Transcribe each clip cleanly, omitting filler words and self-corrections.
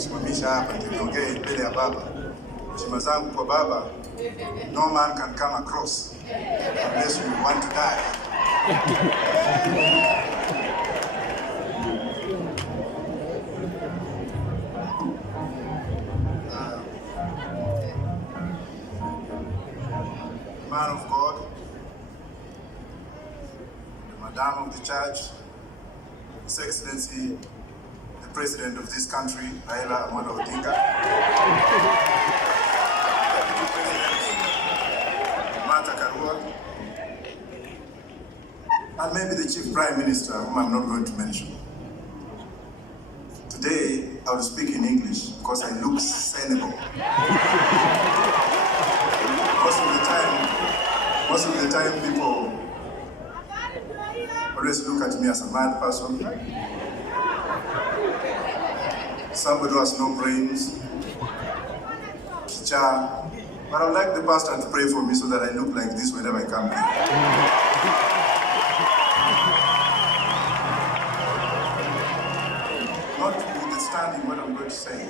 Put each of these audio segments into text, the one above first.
kusimamisha hapa niongee mbele ya baba. Heshima zangu kwa baba. No man can come across unless you want to die. Man of God, the Madam of the Church, His Excellency, the President of this country, Raila Amolo Odinga, Deputy President Martha Karua, and maybe the Chief Prime Minister, whom I'm not going to mention. Today, I will speak in English because I look Senegal. Most of the time, people always look at me as a mad person, somebody who has no brains, kichaa. But I would like the pastor to pray for me so that I look like this whenever I come here. Notwithstanding what I'm going to say,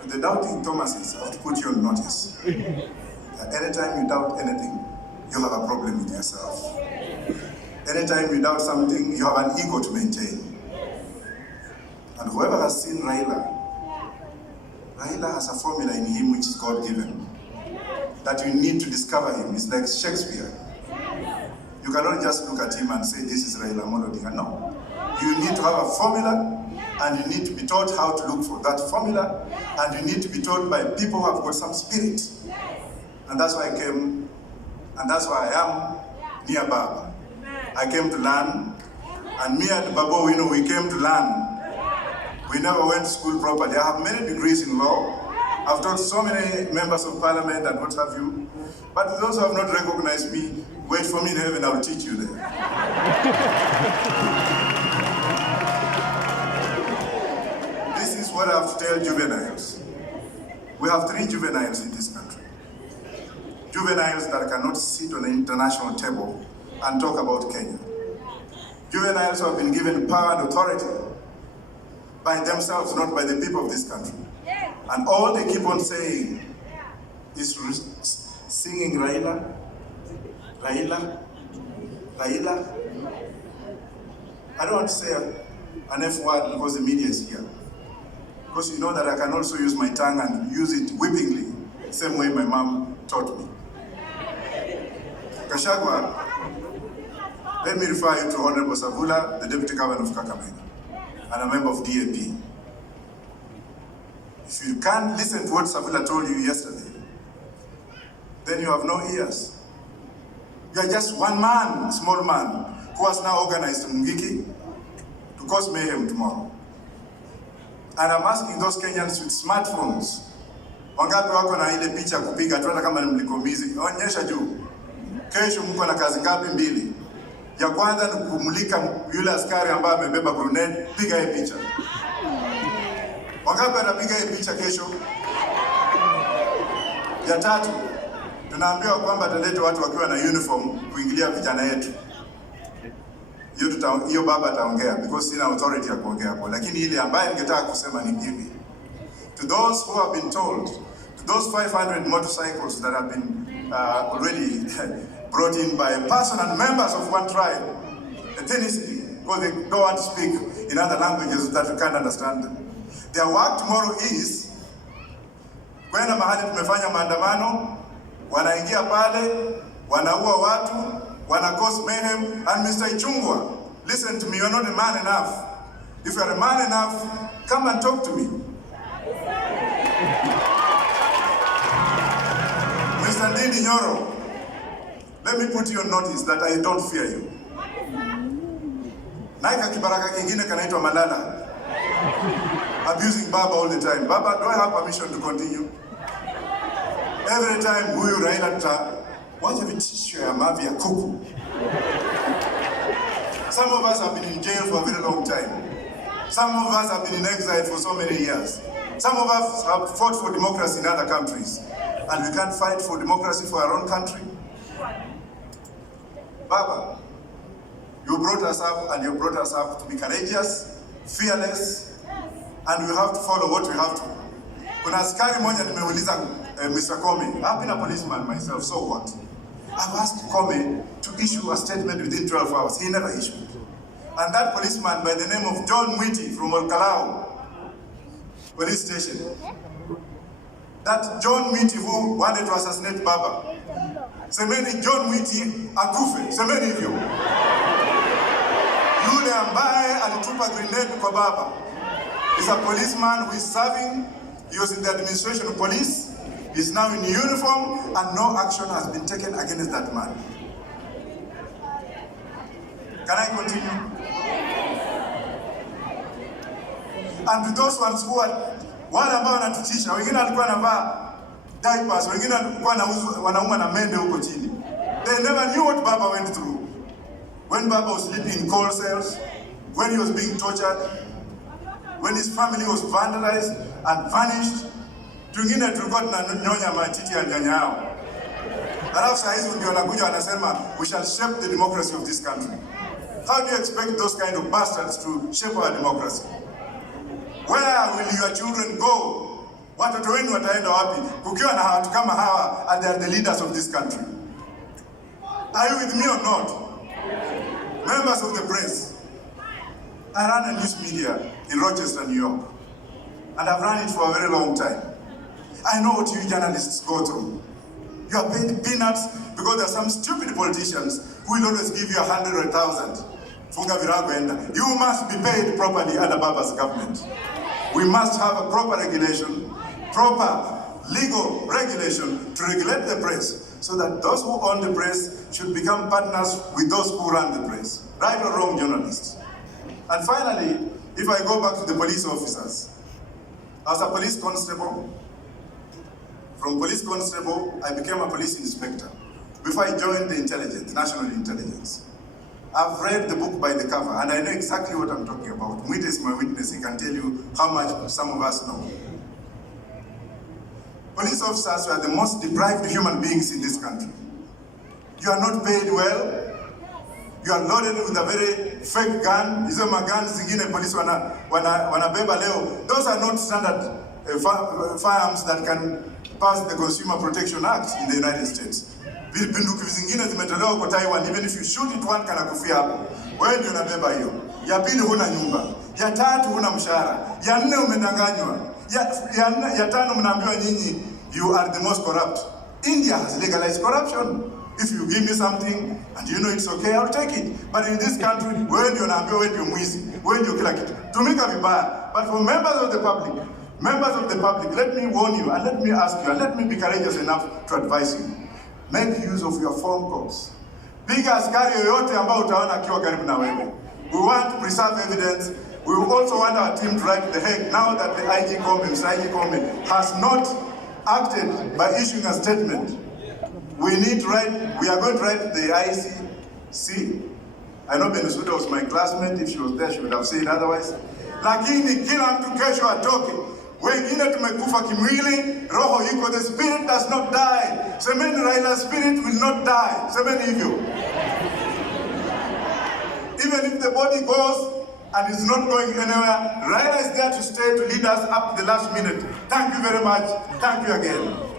to the doubting Thomases, I have to put you on notice. Anytime you doubt anything, you have a problem with yourself. Anytime you doubt something, you have an ego to maintain. And whoever has seen Raila has a formula in him which is God-given. That you need to discover him. It's like Shakespeare. You cannot just look at him and say, this is Raila Amolo Odinga. No. You need to have a formula, and you need to be taught how to look for that formula, and you need to be taught by people who have got some spirit. And that's why I came, and that's why I am near Baba. I came to learn, and me and Babo, we came to learn. We never went to school properly. I have many degrees in law. I've taught so many members of parliament and what have you. But those who have not recognized me, wait for me in heaven, I will teach you there. This is what I have to tell juveniles. We have 3 juveniles in this country. Juveniles that cannot sit on the international table and talk about Kenya. Juveniles who have been given power and authority by themselves, not by the people of this country. And all they keep on saying is singing Raila, Raila, Raila. I don't want to say an F word because the media is here. Because you know that I can also use my tongue and use it whippingly, the same way my mom taught me. Gachagua, let me refer you to Honorable Savula, the Deputy Governor of Kakamega, and a member of DAP. If you can't listen to what Savula told you yesterday, then you have no ears. You are just one man, small man, who has now organized Mungiki to cause mayhem tomorrow. And I'm asking those Kenyans with smartphones, wangapi wako na ile picha kupiga tu hata kama ni mlikomizi, onyesha juu. Kesho mko na kazi ngapi mbili? Ya kwanza ni kumulika yule askari ambaye amebeba grenade, piga hii picha. Wangapi anapiga hii picha kesho? Ya tatu, tunaambiwa kwamba ataleta watu wakiwa na uniform kuingilia vijana yetu. Hiyo baba ataongea because sina authority ya kuongea hapo, lakini ile ambaye ningetaka kusema ni hivi. To those who have been told, to those 500 motorcycles that have been already brought in by a person and members of one tribe, ethnicity, because they don't want to speak in other languages that we can't understand them. Their work tomorrow is kwenda mahali tumefanya maandamano, wanaingia pale, wanaua watu, wana cause mayhem, and Mr. Ichungwa, listen to me, you're not a man enough. If you're a man enough, come and talk to me. Mr. Ndindi Nyoro, let me put you on notice that I don't fear you. Naika kibaraka kingine kanaitwa Malala. Abusing Baba all the time. Baba, do I have permission to continue? Every time huyu Raila wacha vitisho ya mavi ya kuku. Some of us have been in jail for a very long time. Some of us have been in exile for so many years. Some of us have fought for democracy in other countries. And we can't fight for democracy for our own country. Baba, you brought us up and you brought us up to be courageous, fearless, and we have to follow what we have to. Kuna askari moja nimeuliza Mr. Comey, I've been a policeman myself, so what? I've asked Comey to issue a statement within 12 hours. He never issued. And that policeman by the name of John Mwiti from Olkalau police station, that John Mwiti who wanted to assassinate Baba, semeni John Mwiti akufe, semeni hivyo. Yule ambaye alitupa grenade kwa Baba is a policeman who is serving. He was in the administration of police. He's now in uniform, and no action has been taken against that man. Can I continue? And to those ones who are wale ambao wanatutisha, wengine walikuwa wanavaa diapers, wengine walikuwa wanauma na mende huko chini. They never knew what Baba went through. When Baba was sleeping in coal cells, when he was being tortured, when his family was vandalized and vanished. Tungine tulikuwa tunanyonya matiti ya nyanya yao. Alafu saa hizi ndio wanakuja wanasema we shall shape the democracy of this country. How do you expect those kind of bastards to shape our democracy? Where will your children go? Watoto wenu wataenda wapi? Kukiwa na watu kama hawa and they are the leaders of this country. Are you with me or not? Members of the press. I run a news media in Rochester, New York. And I've run it for a very long time. I know what you journalists go through. You are paid peanuts because there are some stupid politicians who will always give you 100 or 1,000. Funga virago enda. You must be paid properly under Baba's government. We must have a proper regulation, proper legal regulation to regulate the press so that those who own the press should become partners with those who run the press. Right or wrong, journalists? And finally, if I go back to the police officers, as a police constable, from police constable, I became a police inspector before I joined the intelligence, national intelligence. I've read the book by the cover, and I know exactly what I'm talking about. Mwita is my witness. He can tell you how much some of us know. Police officers are the most deprived human beings in this country. You are not paid well. You are loaded with a very fake gun. Hizo magani zingine polisi wanabeba leo. Those are not standard firearms that can pass the Consumer Protection Act in the United States. Bunduki zingine zimetolewa kwa Taiwan. Even if you shoot it, one kana kufia hapo. Wewe ndio unabeba hiyo. Ya pili huna nyumba. Ya tatu huna mshahara. Ya nne umedanganywa. Ya tano mnaambiwa nyinyi you are the most corrupt. India has legalized corruption. If you give me something and you know it's okay, I'll take it. But in this country, wewe ndio unaambiwa wewe ndio mwizi. Wewe ndio kila kitu. Tumika vibaya. But for members of the public, let me warn you and let me ask you and let me be courageous enough to advise you. Make use of your phone calls. Piga askari yoyote ambao utaona akiwa karibu na wewe. We want to preserve evidence. We also want our team to write the Hague now that the IG Comey has not acted by issuing a statement. We are going to write the ICC. I know Benusuda was my classmate. If she was there, she would have said otherwise. Lakini kila mtu kesho atoke. Wengine tumekufa kimwili, roho iko, the spirit does not die. Semeni Raila's spirit will not die. Semeni hivyo. Even if the body goes and is not going anywhere, Raila is there to stay to lead us up to the last minute. Thank you very much. Thank you again.